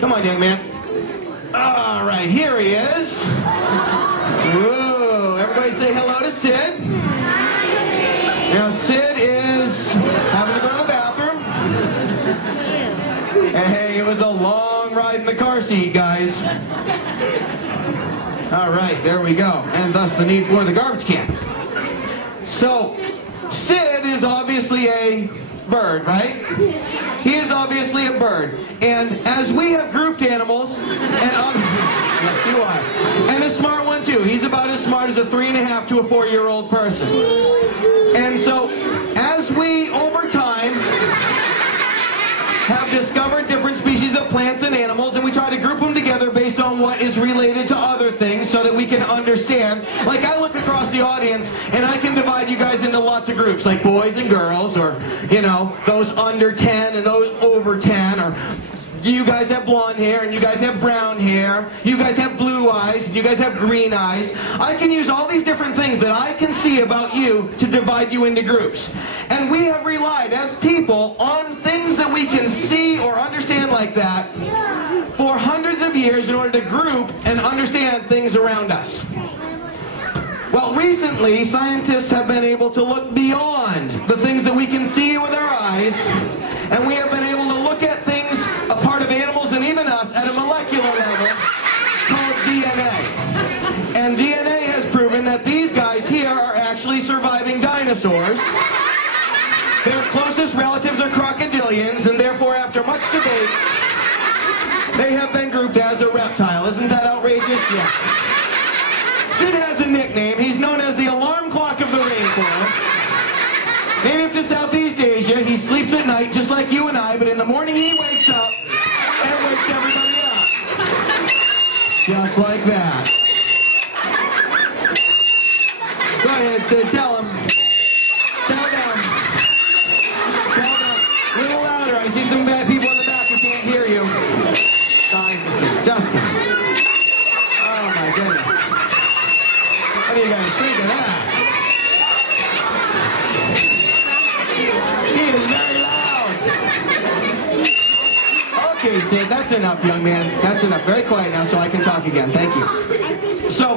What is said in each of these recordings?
Come on, young man. All right, here he is. Whoa, everybody say hello to Sid. Now, Sid is having to go to the bathroom. Hey, it was a long ride in the car seat, guys. All right, there we go. And thus the need for the garbage cans. So, Sid is obviously a bird, right? He is obviously a bird. And as we have grouped animals, and yes, you are. And a smart one too. He's about as smart as a 3.5 to a 4-year-old person. And so, as we, over time, have discovered different species of plants and animals, and we try to group them together based on what is related to other things so that we can understand. Like, I look across the audience, and I can divide you guys into lots of groups, like boys and girls, or, you know, those under 10 and those over 10, or you guys have blonde hair, and you guys have brown hair, you guys have blue eyes, and you guys have green eyes. I can use all these different things that I can see about you to divide you into groups. And we have relied, as people, on things that we can see or understand like that for hundreds of years in order to group and understand things around us. Well, recently, scientists have been able to look beyond the things that we can see with our eyes, and we have been able to look at things, a part of animals and even us, at a molecular level called DNA. And DNA has proven that these guys here are actually surviving dinosaurs. Their closest relatives are crocodilians, and therefore, after much debate, they have been grouped as a reptile. Isn't that outrageous? Yeah. Sid has a nickname. He's known as the alarm clock of the rainforest. Native to Southeast Asia, he sleeps at night just like you and I, but in the morning he wakes up and wakes everybody up. Just like that. Go ahead, Sid, tell him. Tell them. Tell them. A little louder. I see some bad people in the back who can't hear you. Justin. Oh my goodness. What do you guys think of that? He is very loud. Okay, Sid, that's enough, young man. That's enough. Very quiet now so I can talk again. Thank you. So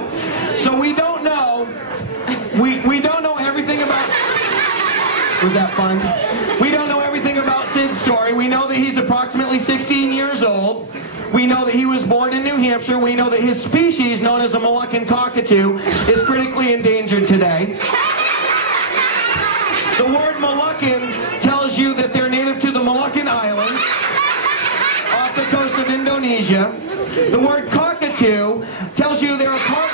we don't know. We don't know everything about... Was that fun? We don't know everything about Sid's story. We know that he's approximately 16 years old. We know that he was born in New Hampshire. We know that his species, known as a Moluccan cockatoo, is critically endangered today. The word Moluccan tells you that they're native to the Moluccan Islands, off the coast of Indonesia. The word cockatoo tells you they're a part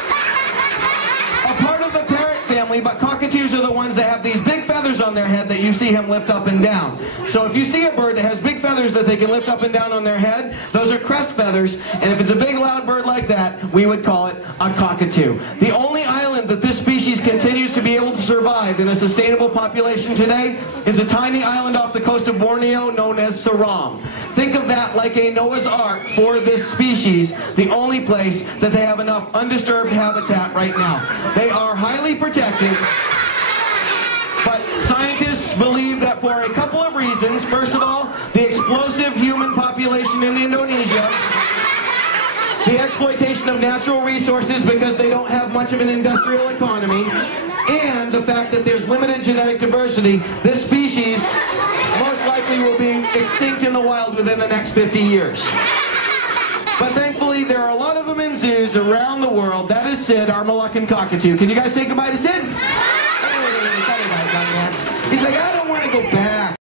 of the parrot family, but cockatoos are the ones that have these big feathers on their head that you see him lift up and down. So if you see a bird that has big feathers that they can lift up and down on their head, those are crest feathers, and if it's a big loud bird like that, we would call it a cockatoo. The only island that this species continues to be able to survive in a sustainable population today is a tiny island off the coast of Borneo known as Seram. Think of that like a Noah's Ark for this species, the only place that they have enough undisturbed habitat right now. They are highly protected, but scientists believe that for a couple of reasons. First of all, the explosive human population in Indonesia, the exploitation of natural resources because they don't have much of an industrial economy, and the fact that there's limited genetic diversity. This species most likely will be extinct in the wild within the next 50 years. But thankfully, there are a lot of them in zoos around the world. That is Sid, our Moluccan cockatoo. Can you guys say goodbye to Sid? He's like, I don't want to go back.